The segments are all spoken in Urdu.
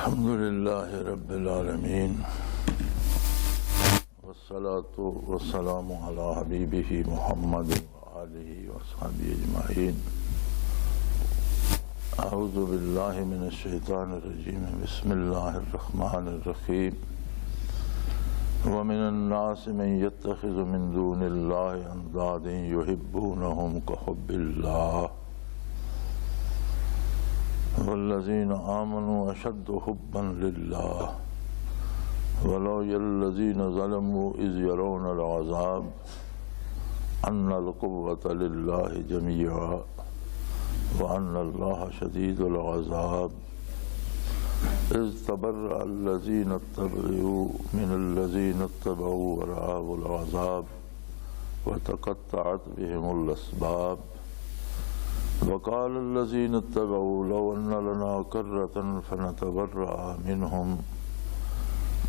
الحمد للہ رب العالمین والصلاة والسلام علی حبیبہ محمد وآلہ وصحبہ اجمعین۔ اعوذ باللہ من الشیطان الرجیم، بسم اللہ الرحمن الرحیم۔ ومن الناس من يتخذ من دون اللہ اندادا یحبونہم کحب اللہ والذین آمنوا اشد حبا للہ ولو الذین ظلموا اذ یرون العذاب ان القوة للہ جميعا وان اللہ شدید العذاب۔ اذ تبرأ الذین اتبعوا من الذین اتبعوا ورأوا العذاب وتقطعت بهم الاسباب۔ وقال الذين اتبعوا لو أن لنا كرة فنتبرأ منهم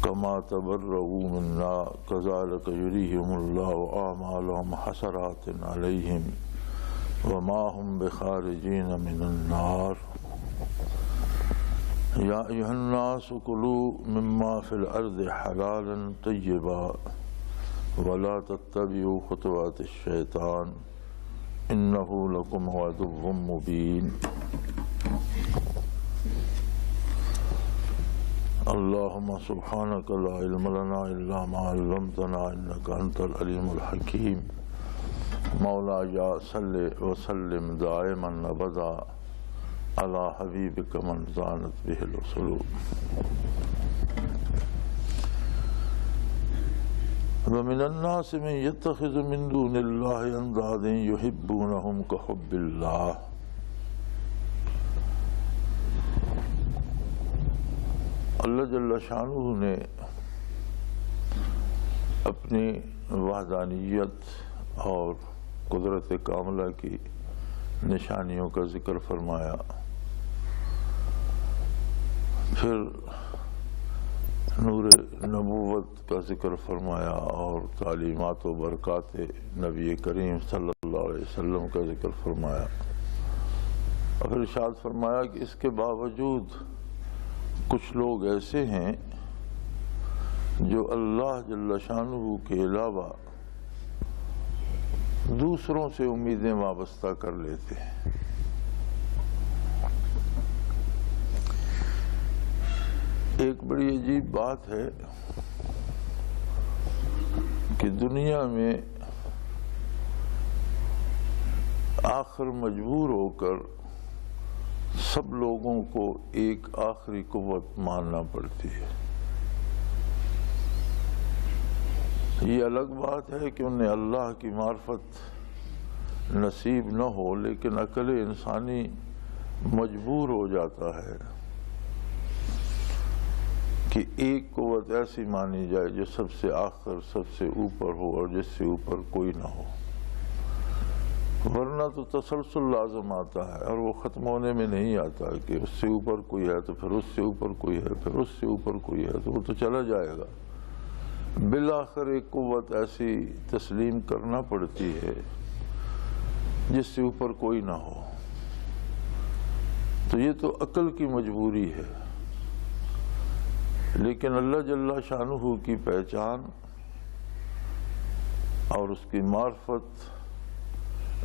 كما تبرؤوا منا كذلك يريهم الله أعمالهم حسرات عليهم وما هم بخارجين من النار۔ يا أيها الناس كلوا مما في الأرض حلالا طيبا ولا تتبعوا خطوات الشيطان انہ لکم عدو مبین۔ اللہم سبحانک لا علم لنا الا ما علمتنا انک انت العلیم الحکیم۔ مولایا صلی وسلم دائما ابدا علی حبیبک من زانت بہ القلوب۔ ومن الناس من يتخذ من دون اللہ اندادا یحبونہم کحب اللہ۔ اللہ جل شانہ نے اپنی وحدانیت اور قدرت کاملہ کی نشانیوں کا ذکر فرمایا، پھر نور نبوت کا ذکر فرمایا اور تعلیمات و برکات نبی کریم صلی اللہ علیہ وسلم کا ذکر فرمایا، اور پھر ارشاد فرمایا کہ اس کے باوجود کچھ لوگ ایسے ہیں جو اللہ جل شانہ کے علاوہ دوسروں سے امیدیں وابستہ کر لیتے ہیں۔ ایک بڑی عجیب بات ہے کہ دنیا میں آخر مجبور ہو کر سب لوگوں کو ایک آخری قوت ماننا پڑتی ہے۔ یہ الگ بات ہے کہ انہیں اللہ کی معرفت نصیب نہ ہو، لیکن عقل انسانی مجبور ہو جاتا ہے کہ ایک قوت ایسی مانی جائے جو سب سے آخر، سب سے اوپر ہو اور جس سے اوپر کوئی نہ ہو، ورنہ تو تسلسل لازم آتا ہے اور وہ ختم ہونے میں نہیں آتا کہ اس سے اوپر کوئی ہے تو پھر اس سے اوپر کوئی ہے، پھر اس سے اوپر کوئی ہے، تو وہ تو چلا جائے گا۔ بالآخر ایک قوت ایسی تسلیم کرنا پڑتی ہے جس سے اوپر کوئی نہ ہو، تو یہ تو عقل کی مجبوری ہے۔ لیکن اللہ جل شانہ کی پہچان اور اس کی معرفت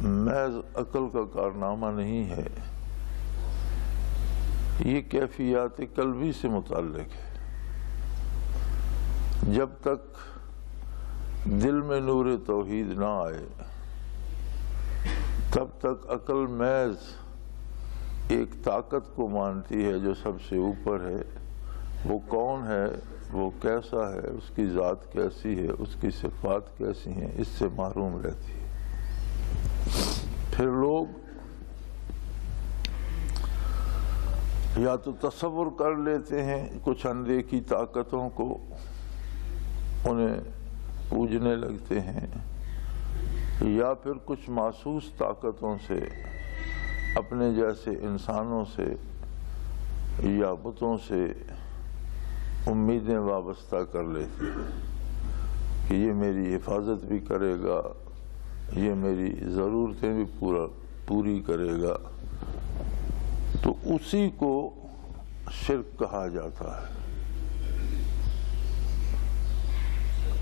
محض عقل کا کارنامہ نہیں ہے، یہ کیفیات قلبی سے متعلق ہے۔ جب تک دل میں نور توحید نہ آئے تب تک عقل محض ایک طاقت کو مانتی ہے جو سب سے اوپر ہے۔ وہ کون ہے، وہ کیسا ہے، اس کی ذات کیسی ہے، اس کی صفات کیسی ہیں، اس سے محروم رہتی ہے۔ پھر لوگ یا تو تصور کر لیتے ہیں کچھ اندیکھی طاقتوں کو، انہیں پوجنے لگتے ہیں، یا پھر کچھ محسوس طاقتوں سے اپنے جیسے انسانوں سے یا بتوں سے امیدیں وابستہ کر لیتے ہیں کہ یہ میری حفاظت بھی کرے گا، یہ میری ضرورتیں بھی پوری کرے گا۔ تو اسی کو شرک کہا جاتا ہے۔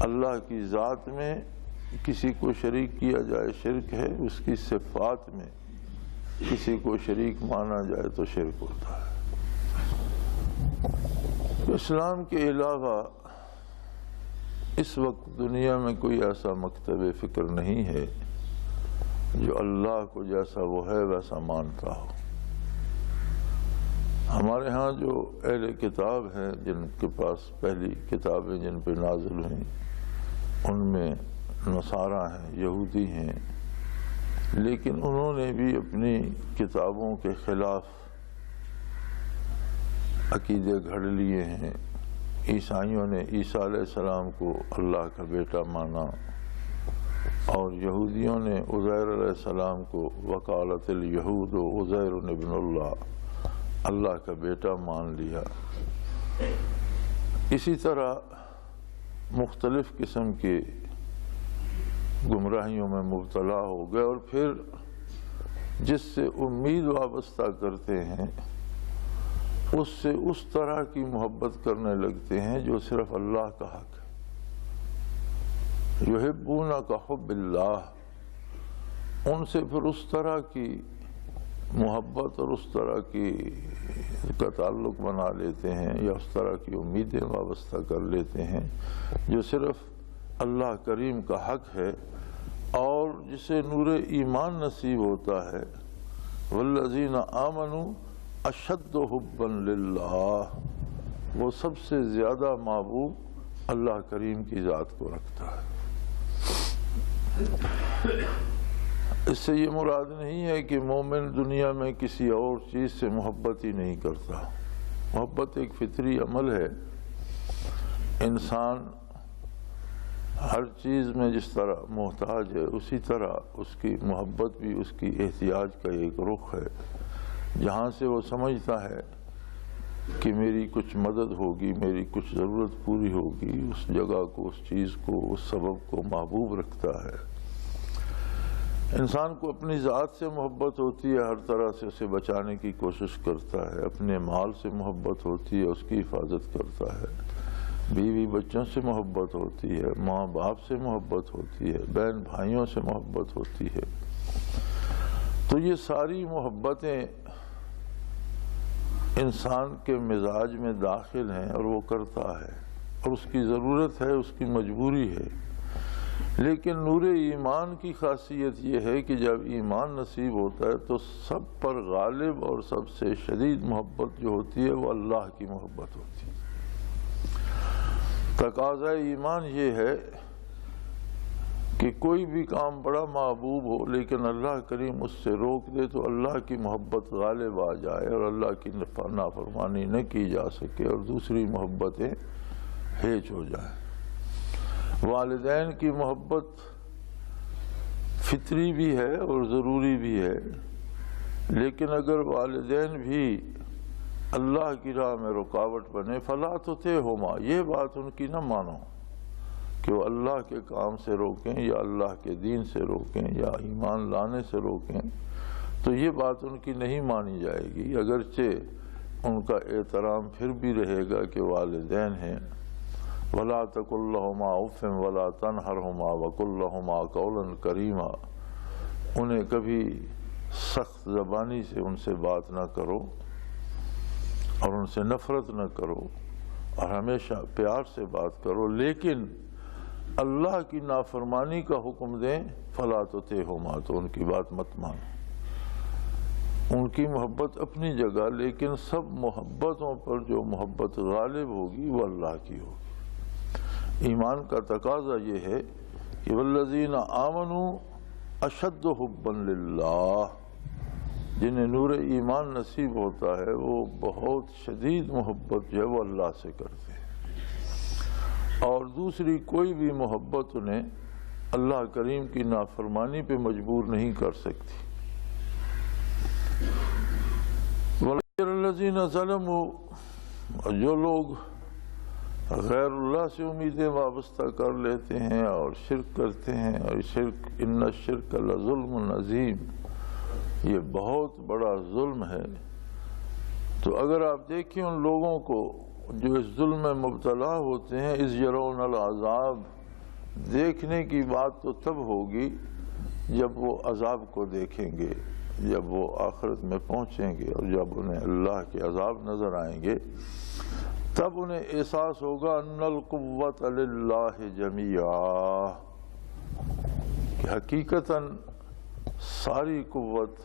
اللہ کی ذات میں کسی کو شریک کیا جائے شرک ہے، اس کی صفات میں کسی کو شریک مانا جائے تو شرک ہوتا ہے۔ اسلام کے علاوہ اس وقت دنیا میں کوئی ایسا مکتب فکر نہیں ہے جو اللہ کو جیسا وہ ہے ویسا مانتا ہو۔ ہمارے ہاں جو اہل کتاب ہیں جن کے پاس پہلی کتابیں جن پہ نازل ہوئیں ان میں نصارہ ہیں، یہودی ہیں، لیکن انہوں نے بھی اپنی کتابوں کے خلاف عقیدے گھڑ لیے ہیں۔ عیسائیوں نے عیسیٰ علیہ السلام کو اللہ کا بیٹا مانا، اور یہودیوں نے عزیر علیہ السلام کو وقالت الیہود عزیر ابن اللہ کا بیٹا مان لیا۔ اسی طرح مختلف قسم کے گمراہیوں میں مبتلا ہو گئے، اور پھر جس سے امید وابستہ کرتے ہیں اس سے اس طرح کی محبت کرنے لگتے ہیں جو صرف اللہ کا حق ہے۔ یحبون کا حب اللہ، ان سے پھر اس طرح کی محبت اور اس طرح کی کا تعلق بنا لیتے ہیں یا اس طرح کی امیدیں وابستہ کر لیتے ہیں جو صرف اللہ کریم کا حق ہے، اور جسے نور ایمان نصیب ہوتا ہے۔ والذین آمنوا اشد حبا للہ، وہ سب سے زیادہ محبوب اللہ کریم کی ذات کو رکھتا ہے۔ اس سے یہ مراد نہیں ہے کہ مومن دنیا میں کسی اور چیز سے محبت ہی نہیں کرتا۔ محبت ایک فطری عمل ہے۔ انسان ہر چیز میں جس طرح محتاج ہے اسی طرح اس کی محبت بھی اس کی احتیاج کا ایک رخ ہے۔ جہاں سے وہ سمجھتا ہے کہ میری کچھ مدد ہوگی، میری کچھ ضرورت پوری ہوگی، اس جگہ کو، اس چیز کو، اس سبب کو محبوب رکھتا ہے۔ انسان کو اپنی ذات سے محبت ہوتی ہے، ہر طرح سے اسے بچانے کی کوشش کرتا ہے۔ اپنے مال سے محبت ہوتی ہے، اس کی حفاظت کرتا ہے۔ بیوی بچوں سے محبت ہوتی ہے، ماں باپ سے محبت ہوتی ہے، بہن بھائیوں سے محبت ہوتی ہے۔ تو یہ ساری محبتیں انسان کے مزاج میں داخل ہیں اور وہ کرتا ہے، اور اس کی ضرورت ہے، اس کی مجبوری ہے۔ لیکن نور ایمان کی خاصیت یہ ہے کہ جب ایمان نصیب ہوتا ہے تو سب پر غالب اور سب سے شدید محبت جو ہوتی ہے وہ اللہ کی محبت ہوتی ہے۔ تقاضا ایمان یہ ہے کہ کوئی بھی کام بڑا محبوب ہو لیکن اللہ کریم اس سے روک دے تو اللہ کی محبت غالب آ جائے اور اللہ کی نافرمانی نہ کی جا سکے اور دوسری محبتیں ہیچ ہو جائیں۔ والدین کی محبت فطری بھی ہے اور ضروری بھی ہے، لیکن اگر والدین بھی اللہ کی راہ میں رکاوٹ بنے فلا تطعهما، یہ بات ان کی نہ مانو کہ وہ اللہ کے کام سے روکیں یا اللہ کے دین سے روکیں یا ایمان لانے سے روکیں، تو یہ بات ان کی نہیں مانی جائے گی، اگرچہ ان کا احترام پھر بھی رہے گا کہ والدین ہیں۔ وَلَا تَقُلْ لَهُمَا أُفٍّ وَلَا تَنْهَرْهُمَا وَقُلْ لَهُمَا قَوْلًا كَرِيمًا، انہیں کبھی سخت زبانی سے ان سے بات نہ کرو اور ان سے نفرت نہ کرو اور ہمیشہ پیار سے بات کرو، لیکن اللہ کی نافرمانی کا حکم دیں فَلَا تُطِعْهُمَا، تو ان کی بات مت مانو۔ ان کی محبت اپنی جگہ، لیکن سب محبتوں پر جو محبت غالب ہوگی وہ اللہ کی ہوگی۔ ایمان کا تقاضا یہ ہے کہ والذین آمنوا اشد حبا للہ، جنہیں نور ایمان نصیب ہوتا ہے وہ بہت شدید محبت جو ہے وہ اللہ سے کرتے ہیں، اور دوسری کوئی بھی محبت انہیں اللہ کریم کی نافرمانی پہ مجبور نہیں کر سکتی۔ والذین ظلموا، جو لوگ غیر اللہ سے امیدیں وابستہ کر لیتے ہیں اور شرک کرتے ہیں، اور شرک ان الشرک لظلم عظیم، یہ بہت بڑا ظلم ہے۔ تو اگر آپ دیکھیں ان لوگوں کو جو اس ظلم میں مبتلا ہوتے ہیں، اذ یرون العذاب، دیکھنے کی بات تو تب ہوگی جب وہ عذاب کو دیکھیں گے، جب وہ آخرت میں پہنچیں گے اور جب انہیں اللہ کے عذاب نظر آئیں گے، تب انہیں احساس ہوگا ان القوۃ للہ جمیعا، کہ حقیقتاً ساری قوت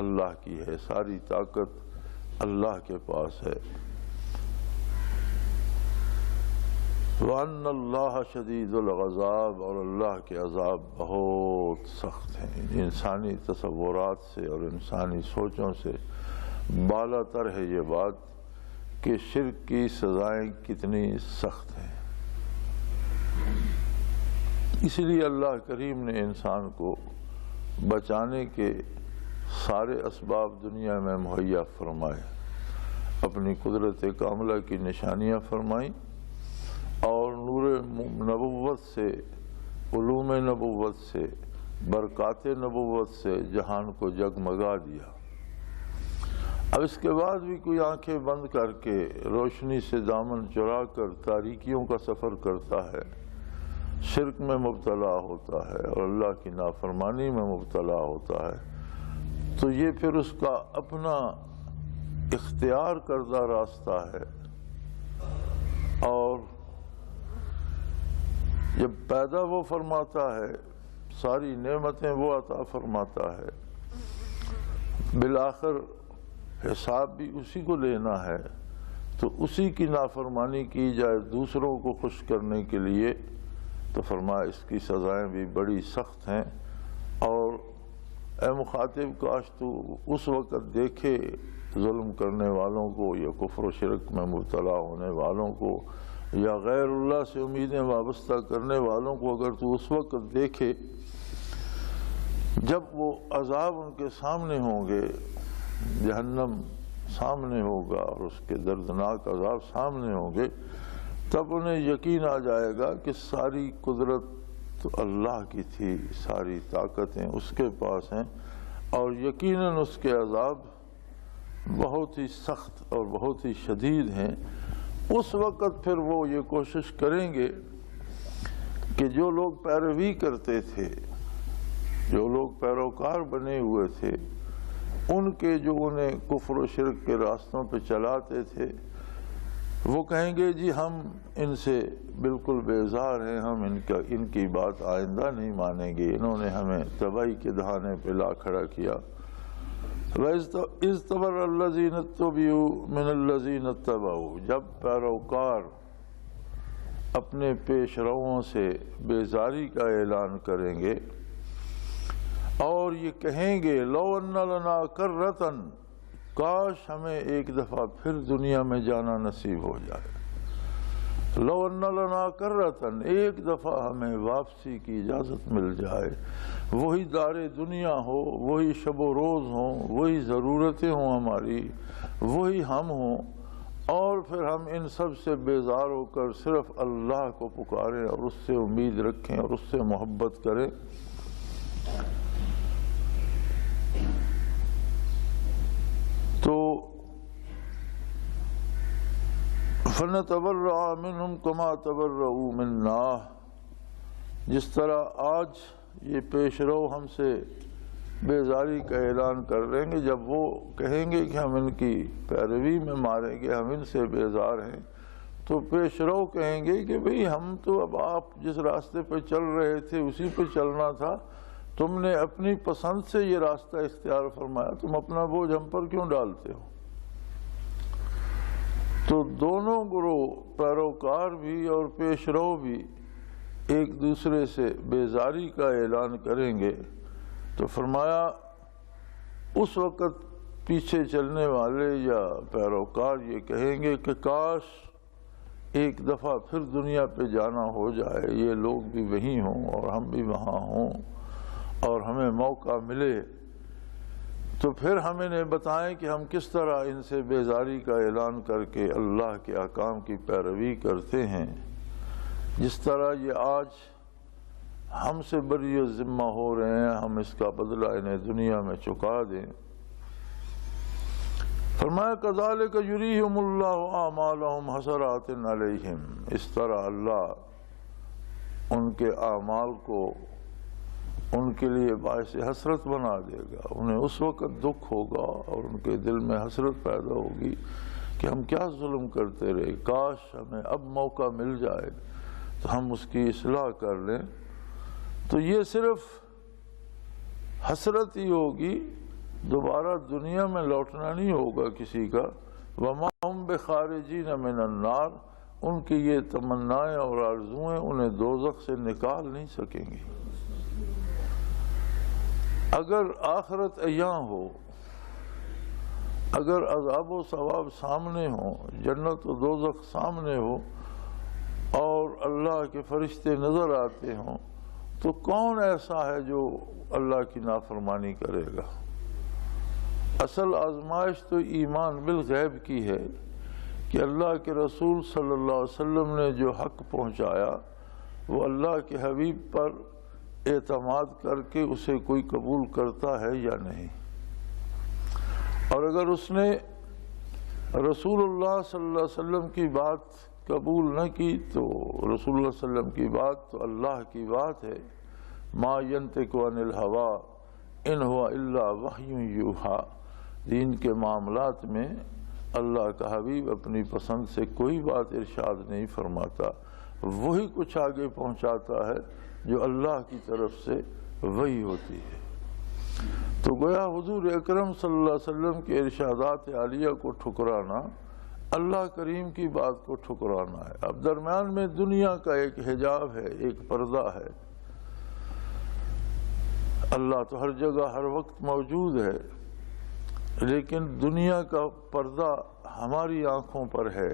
اللہ کی ہے، ساری طاقت اللہ کے پاس ہے۔ وَأَنَّ اللَّهَ شَدِيدُ الْعَذَابِ، اور اللہ کے عذاب بہت سخت ہیں۔ انسانی تصورات سے اور انسانی سوچوں سے بالا تر ہے یہ بات کہ شرک کی سزائیں کتنی سخت ہیں۔ اس لیے اللہ کریم نے انسان کو بچانے کے سارے اسباب دنیا میں مہیا فرمائے، اپنی قدرت کاملہ کی نشانیاں فرمائیں اور نور نبوت سے، علوم نبوت سے، برکات نبوت سے جہان کو جگمگا دیا۔ اب اس کے بعد بھی کوئی آنکھیں بند کر کے روشنی سے دامن چرا کر تاریکیوں کا سفر کرتا ہے، شرک میں مبتلا ہوتا ہے اور اللہ کی نافرمانی میں مبتلا ہوتا ہے، تو یہ پھر اس کا اپنا اختیار کردہ راستہ ہے، اور جب پیدا وہ فرماتا ہے، ساری نعمتیں وہ عطا فرماتا ہے، بالآخر حساب بھی اسی کو لینا ہے، تو اسی کی نافرمانی کی جائے دوسروں کو خوش کرنے کے لیے، تو فرمایا اس کی سزائیں بھی بڑی سخت ہیں۔ اور اے مخاطب، کاش تو اس وقت دیکھے ظلم کرنے والوں کو یا کفر و شرک میں مبتلا ہونے والوں کو یا غیر اللہ سے امیدیں وابستہ کرنے والوں کو، اگر تو اس وقت دیکھے جب وہ عذاب ان کے سامنے ہوں گے، جہنم سامنے ہوگا اور اس کے دردناک عذاب سامنے ہوں گے، تب انہیں یقین آ جائے گا کہ ساری قدرت تو اللہ کی تھی، ساری طاقتیں اس کے پاس ہیں، اور یقیناً اس کے عذاب بہت ہی سخت اور بہت ہی شدید ہیں۔ اس وقت پھر وہ یہ کوشش کریں گے کہ جو لوگ پیروی کرتے تھے، جو لوگ پیروکار بنے ہوئے تھے، ان کے جو انہیں کفر و شرک کے راستوں پہ چلاتے تھے، وہ کہیں گے جی ہم ان سے بالکل بیزار ہیں، ہم ان کی بات آئندہ نہیں مانیں گے، انہوں نے ہمیں تباہی کے دہانے پہ لا کھڑا کیا۔ اِذْ تَبَرَّأَ الَّذِينَ اتُّبِعُوا مِنَ الَّذِينَ اتَّبَعُوا، جب پیروکار اپنے پیش رووں سے بیزاری کا اعلان کریں گے اور یہ کہیں گے لَوْ أَنَّ لَنَا كَرَّةً، کاش ہمیں ایک دفعہ پھر دنیا میں جانا نصیب ہو جائے، لَوْ أَنَّ لَنَا كَرَّةً، ایک دفعہ ہمیں واپسی کی اجازت مل جائے، وہی دار دنیا ہو، وہی شب و روز ہوں، وہی ضرورتیں ہوں ہماری، وہی ہم ہوں، اور پھر ہم ان سب سے بیزار ہو کر صرف اللہ کو پکاریں اور اس سے امید رکھیں اور اس سے محبت کریں۔ تو فَنَتَبَرَّأَ مِنْهُمْ كَمَا تَبَرَّؤُوا مِنَّا، جس طرح آج یہ پیش رو ہم سے بیزاری کا اعلان کر رہیں گے، جب وہ کہیں گے کہ ہم ان کی پیروی میں ماریں گے، ہم ان سے بیزار ہیں، تو پیش رو کہیں گے کہ بھئی ہم تو اب آپ جس راستے پہ چل رہے تھے اسی پہ چلنا تھا، تم نے اپنی پسند سے یہ راستہ اختیار فرمایا، تم اپنا بوجھ ہم پر کیوں ڈالتے ہو؟ تو دونوں گروہ، پیروکار بھی اور پیش رو بھی، ایک دوسرے سے بیزاری کا اعلان کریں گے۔ تو فرمایا اس وقت پیچھے چلنے والے یا پیروکار یہ کہیں گے کہ کاش ایک دفعہ پھر دنیا پہ جانا ہو جائے، یہ لوگ بھی وہیں ہوں اور ہم بھی وہاں ہوں اور ہمیں موقع ملے، تو پھر ہم انہیں بتائیں کہ ہم کس طرح ان سے بیزاری کا اعلان کر کے اللہ کے احکام کی پیروی کرتے ہیں، جس طرح یہ آج ہم سے بری ذمہ ہو رہے ہیں، ہم اس کا بدلہ انہیں دنیا میں چکا دیں۔ فرمایا کذالک یریہم اللہ اعمالہم حسرات علیہم، اس طرح اللہ ان کے اعمال کو ان کے لیے باعث حسرت بنا دے گا۔ انہیں اس وقت دکھ ہوگا اور ان کے دل میں حسرت پیدا ہوگی کہ ہم کیا ظلم کرتے رہے، کاش ہمیں اب موقع مل جائے تو ہم اس کی اصلاح کر لیں۔ تو یہ صرف حسرت ہی ہوگی، دوبارہ دنیا میں لوٹنا نہیں ہوگا کسی کا۔ وَمَا هُمْ بِخَارِجِينَ مِنَ النَّارِ، ان کی یہ تمنائیں اور آرزوئیں انہیں دوزخ سے نکال نہیں سکیں گی۔ اگر آخرت عیاں ہو، اگر عذاب و ثواب سامنے ہوں، جنت و دوزخ سامنے ہو اور اللہ کے فرشتے نظر آتے ہوں، تو کون ایسا ہے جو اللہ کی نافرمانی کرے گا؟ اصل آزمائش تو ایمان بالغیب کی ہے کہ اللہ کے رسول صلی اللہ علیہ وسلم نے جو حق پہنچایا وہ اللہ کے حبیب پر اعتماد کر کے اسے کوئی قبول کرتا ہے یا نہیں۔ اور اگر اس نے رسول اللہ صلی اللہ علیہ وسلم کی بات قبول نہ کی تو رسول اللہ صلی اللہ علیہ وسلم کی بات تو اللہ کی بات ہے۔ ما ینطق عن الہوی ان ہوا الا وحی یوحی، دین کے معاملات میں اللہ کا حبیب اپنی پسند سے کوئی بات ارشاد نہیں فرماتا، وہی کچھ آگے پہنچاتا ہے جو اللہ کی طرف سے وحی ہوتی ہے۔ تو گویا حضور اکرم صلی اللہ علیہ وسلم کے ارشادات عالیہ کو ٹھکرانا اللہ کریم کی بات کو ٹھکرانا ہے۔ اب درمیان میں دنیا کا ایک حجاب ہے، ایک پردہ ہے۔ اللہ تو ہر جگہ ہر وقت موجود ہے، لیکن دنیا کا پردہ ہماری آنکھوں پر ہے،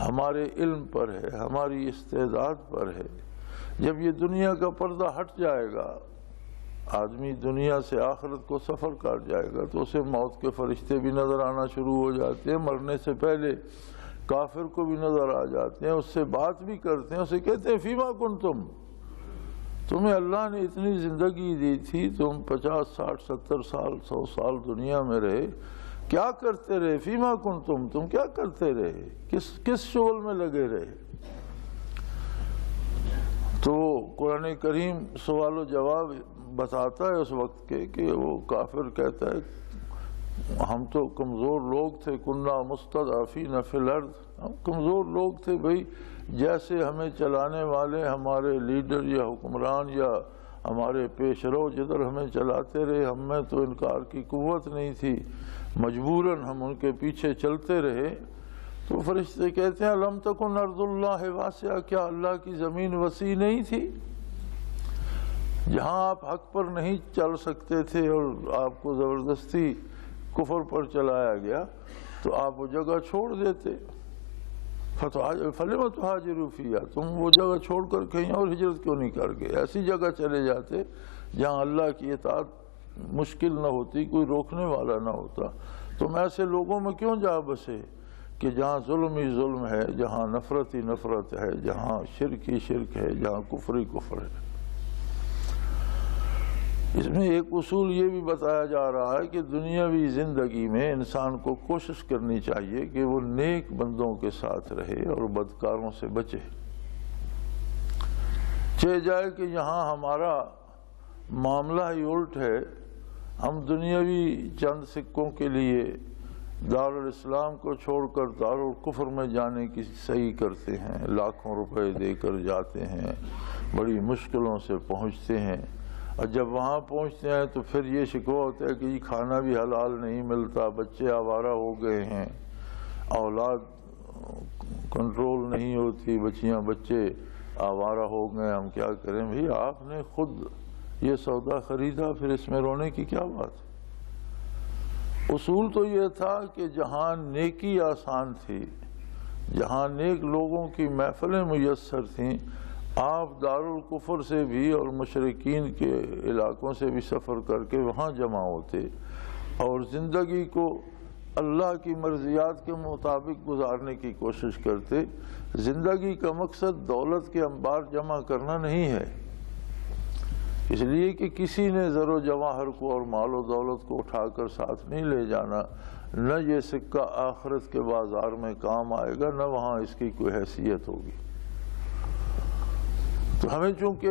ہمارے علم پر ہے، ہماری استعداد پر ہے۔ جب یہ دنیا کا پردہ ہٹ جائے گا، آدمی دنیا سے آخرت کو سفر کر جائے گا تو اسے موت کے فرشتے بھی نظر آنا شروع ہو جاتے ہیں، مرنے سے پہلے کافر کو بھی نظر آ جاتے ہیں، اس سے بات بھی کرتے ہیں، اسے کہتے ہیں فیما کنتم، تمہیں اللہ نے اتنی زندگی دی تھی، تم 50 60 70 سال 100 سال دنیا میں رہے، کیا کرتے رہے؟ فیما کنتم، تم کیا کرتے رہے، کس شغل میں لگے رہے؟ تو قرآن کریم سوال و جواب بتاتا ہے اس وقت کے کہ وہ کافر کہتا ہے ہم تو کمزور لوگ تھے، کننا مستضعفین فی الارض، ہم کمزور لوگ تھے بھائی، جیسے ہمیں چلانے والے ہمارے لیڈر یا حکمران یا ہمارے پیش رو جدھر ہمیں چلاتے رہے، ہم میں تو انکار کی قوت نہیں تھی، مجبوراً ہم ان کے پیچھے چلتے رہے۔ تو فرشتے کہتے ہیں لم تکن ارض اللہ واسعہ، کیا اللہ کی زمین وسیع نہیں تھی؟ جہاں آپ حق پر نہیں چل سکتے تھے اور آپ کو زبردستی کفر پر چلایا گیا تو آپ وہ جگہ چھوڑ دیتے۔ فَلِمَ تُهَاجِرُوا فِيهَا، تم وہ جگہ چھوڑ کر کہیں اور ہجرت کیوں نہیں کر گئے؟ ایسی جگہ چلے جاتے جہاں اللہ کی اطاعت مشکل نہ ہوتی، کوئی روکنے والا نہ ہوتا۔ تم ایسے لوگوں میں کیوں جا بسے کہ جہاں ظلم ہی ظلم ہے، جہاں نفرت ہی نفرت ہے، جہاں شرک ہی شرک ہے، جہاں کفر ہی کفر ہے۔ اس میں ایک اصول یہ بھی بتایا جا رہا ہے کہ دنیاوی زندگی میں انسان کو کوشش کرنی چاہیے کہ وہ نیک بندوں کے ساتھ رہے اور بدکاروں سے بچے۔ چہ جائے کہ یہاں ہمارا معاملہ ہی الٹ ہے، ہم دنیاوی چند سکوں کے لیے دارالاسلام کو چھوڑ کر دارالکفر میں جانے کی صحیح کرتے ہیں، لاکھوں روپے دے کر جاتے ہیں، بڑی مشکلوں سے پہنچتے ہیں، اور جب وہاں پہنچتے ہیں تو پھر یہ شکوہ ہوتا ہے کہ یہ کھانا بھی حلال نہیں ملتا، بچے آوارہ ہو گئے ہیں، اولاد کنٹرول نہیں ہوتی، بچے آوارہ ہو گئے، ہم کیا کریں؟ بھئی آپ نے خود یہ سودا خریدا، پھر اس میں رونے کی کیا بات ہے؟ اصول تو یہ تھا کہ جہاں نیکی آسان تھی، جہاں نیک لوگوں کی محفلیں میسر تھیں، آپ دارالکفر سے بھی اور مشرکین کے علاقوں سے بھی سفر کر کے وہاں جمع ہوتے اور زندگی کو اللہ کی مرضیات کے مطابق گزارنے کی کوشش کرتے۔ زندگی کا مقصد دولت کے انبار جمع کرنا نہیں ہے، اس لیے کہ کسی نے زر و جواہر کو اور مال و دولت کو اٹھا کر ساتھ نہیں لے جانا۔ نہ یہ سکہ آخرت کے بازار میں کام آئے گا، نہ وہاں اس کی کوئی حیثیت ہوگی۔ تو ہمیں چونکہ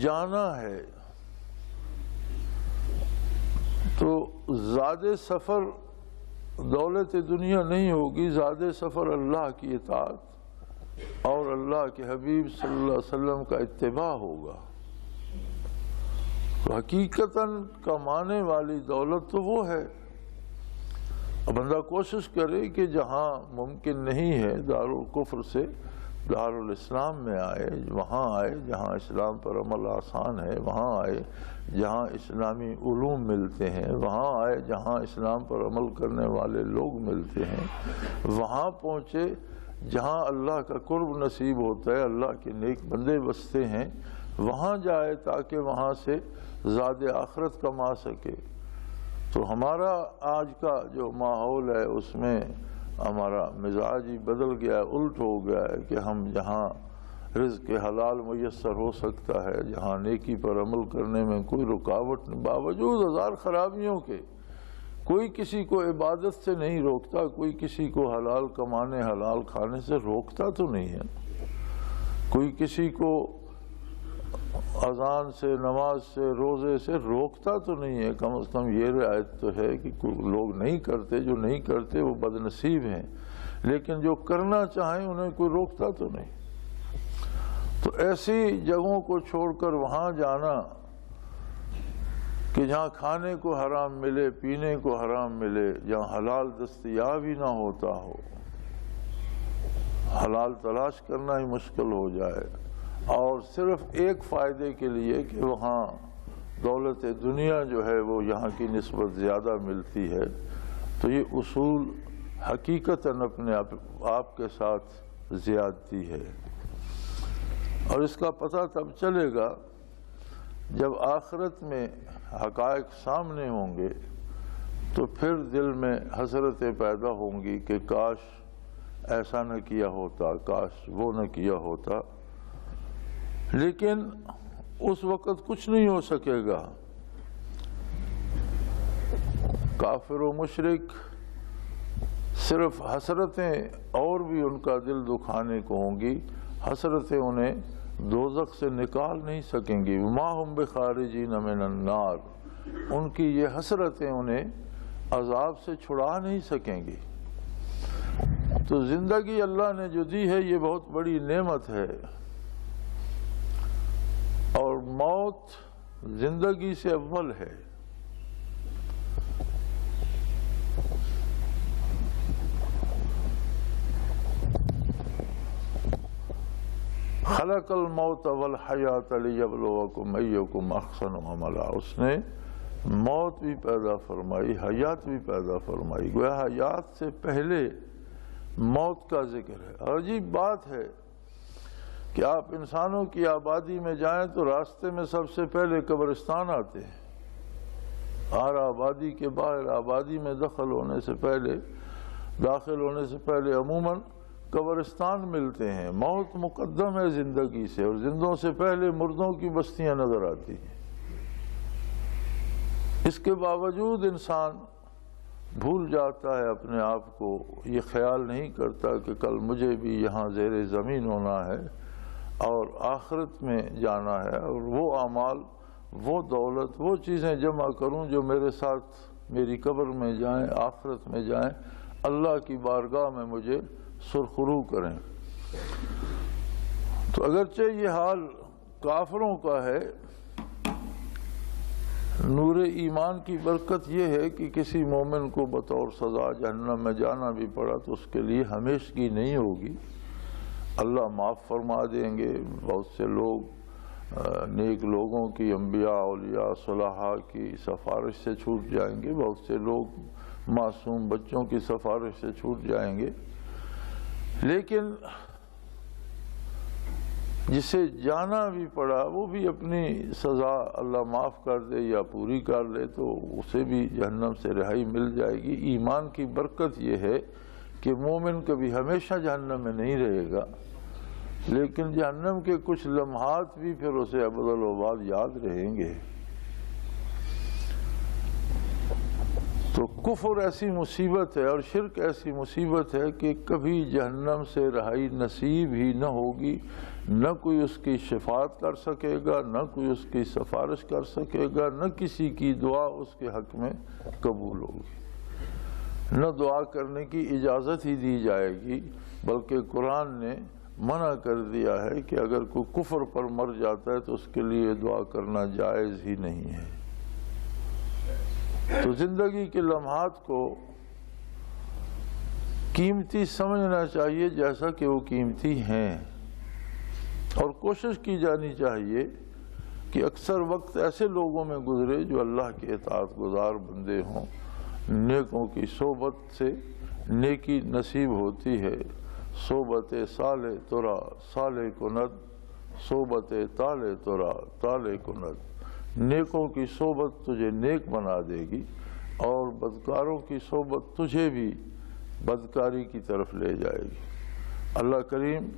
جانا ہے تو زاد سفر دولت دنیا نہیں ہوگی، زاد سفر اللہ کی اطاعت اور اللہ کے حبیب صلی اللہ علیہ وسلم کا اتباع ہوگا۔ تو حقیقتاً کمانے والی دولت تو وہ ہے۔ بندہ کوشش کرے کہ جہاں ممکن نہیں ہے دارالکفر سے دارالاسلام میں آئے، وہاں آئے جہاں اسلام پر عمل آسان ہے، وہاں آئے جہاں اسلامی علوم ملتے ہیں، وہاں آئے جہاں اسلام پر عمل کرنے والے لوگ ملتے ہیں، وہاں پہنچے جہاں اللہ کا قرب نصیب ہوتا ہے، اللہ کے نیک بندے بستے ہیں، وہاں جائے تاکہ وہاں سے زاد آخرت کما سکے۔ تو ہمارا آج کا جو ماحول ہے اس میں ہمارا مزاج ہی بدل گیا ہے، الٹ ہو گیا ہے کہ ہم جہاں رزق حلال میسر ہو سکتا ہے، جہاں نیکی پر عمل کرنے میں کوئی رکاوٹ نہیں، باوجود ہزار خرابیوں کے کوئی کسی کو عبادت سے نہیں روکتا، کوئی کسی کو حلال کمانے حلال کھانے سے روکتا تو نہیں ہے، کوئی کسی کو اذان سے نماز سے روزے سے روکتا تو نہیں ہے۔ کم از کم یہ رعایت تو ہے کہ لوگ نہیں کرتے، جو نہیں کرتے وہ بد نصیب ہیں، لیکن جو کرنا چاہیں انہیں کوئی روکتا تو نہیں۔ تو ایسی جگہوں کو چھوڑ کر وہاں جانا کہ جہاں کھانے کو حرام ملے، پینے کو حرام ملے، جہاں حلال دستیاب ہی نہ ہوتا ہو، حلال تلاش کرنا ہی مشکل ہو جائے، اور صرف ایک فائدے کے لیے کہ وہاں دولت دنیا جو ہے وہ یہاں کی نسبت زیادہ ملتی ہے، تو یہ اصول حقیقتاً اپنے آپ کے ساتھ زیادتی ہے۔ اور اس کا پتہ تب چلے گا جب آخرت میں حقائق سامنے ہوں گے، تو پھر دل میں حسرتیں پیدا ہوں گی کہ کاش ایسا نہ کیا ہوتا، کاش وہ نہ کیا ہوتا۔ لیکن اس وقت کچھ نہیں ہو سکے گا۔ کافر و مشرک صرف حسرتیں اور بھی ان کا دل دکھانے کو ہوں گی، حسرتیں انہیں دوزخ سے نکال نہیں سکیں گی۔ وما ہم بخارجین من النار، ان کی یہ حسرتیں انہیں عذاب سے چھڑا نہیں سکیں گی۔ تو زندگی اللہ نے جو دی ہے یہ بہت بڑی نعمت ہے، اور موت زندگی سے اول ہے۔ خلق الموت والحیات لیبلوکم ایکم احسن عملا، اس نے موت بھی پیدا فرمائی، حیات بھی پیدا فرمائی، گویا حیات سے پہلے موت کا ذکر ہے۔ اور عجیب بات ہے کہ آپ انسانوں کی آبادی میں جائیں تو راستے میں سب سے پہلے قبرستان آتے ہیں۔ ہر آبادی کے باہر، آبادی میں داخل ہونے سے پہلے عموماً قبرستان ملتے ہیں۔ موت مقدم ہے زندگی سے، اور زندوں سے پہلے مردوں کی بستیاں نظر آتی ہیں۔ اس کے باوجود انسان بھول جاتا ہے اپنے آپ کو، یہ خیال نہیں کرتا کہ کل مجھے بھی یہاں زیر زمین ہونا ہے اور آخرت میں جانا ہے، اور وہ اعمال، وہ دولت، وہ چیزیں جمع کروں جو میرے ساتھ میری قبر میں جائیں، آخرت میں جائیں، اللہ کی بارگاہ میں مجھے سرخرو کریں۔ تو اگرچہ یہ حال کافروں کا ہے، نور ایمان کی برکت یہ ہے کہ کسی مومن کو بطور سزا جہنم میں جانا بھی پڑا تو اس کے لیے ہمیشگی نہیں ہوگی، اللہ معاف فرما دیں گے۔ بہت سے لوگ نیک لوگوں کی، انبیاء، اولیاء، صلحاء کی سفارش سے چھوٹ جائیں گے، بہت سے لوگ معصوم بچوں کی سفارش سے چھوٹ جائیں گے، لیکن جسے جانا بھی پڑا وہ بھی اپنی سزا اللہ معاف کر دے یا پوری کر لے تو اسے بھی جہنم سے رہائی مل جائے گی۔ ایمان کی برکت یہ ہے کہ مومن کبھی ہمیشہ جہنم میں نہیں رہے گا، لیکن جہنم کے کچھ لمحات بھی پھر اسے ابد الآباد یاد رہیں گے۔ تو کفر ایسی مصیبت ہے اور شرک ایسی مصیبت ہے کہ کبھی جہنم سے رہائی نصیب ہی نہ ہوگی، نہ کوئی اس کی شفاعت کر سکے گا، نہ کوئی اس کی سفارش کر سکے گا، نہ کسی کی دعا اس کے حق میں قبول ہوگی، نہ دعا کرنے کی اجازت ہی دی جائے گی، بلکہ قرآن نے منع کر دیا ہے کہ اگر کوئی کفر پر مر جاتا ہے تو اس کے لیے دعا کرنا جائز ہی نہیں ہے۔ تو زندگی کے لمحات کو قیمتی سمجھنا چاہیے جیسا کہ وہ قیمتی ہیں، اور کوشش کی جانی چاہیے کہ اکثر وقت ایسے لوگوں میں گزرے جو اللہ کے اطاعت گزار بندے ہوں، نیکوں کی صحبت سے نیکی نصیب ہوتی ہے، صحبت صالح ترا صالح کند، صحبت طالع ترا طالع کند، نیکوں کی صحبت تجھے نیک بنا دے گی اور بدکاروں کی صحبت تجھے بھی بدکاری کی طرف لے جائے گی۔ اللہ کریم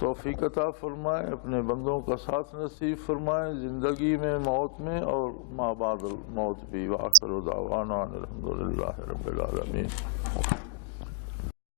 توفیق عطا فرمائے، اپنے بندوں کا ساتھ نصیب فرمائے، زندگی میں، موت میں اور ما بعد الموت بھی۔ وآخر دعوانا الحمدللہ رب العالمین۔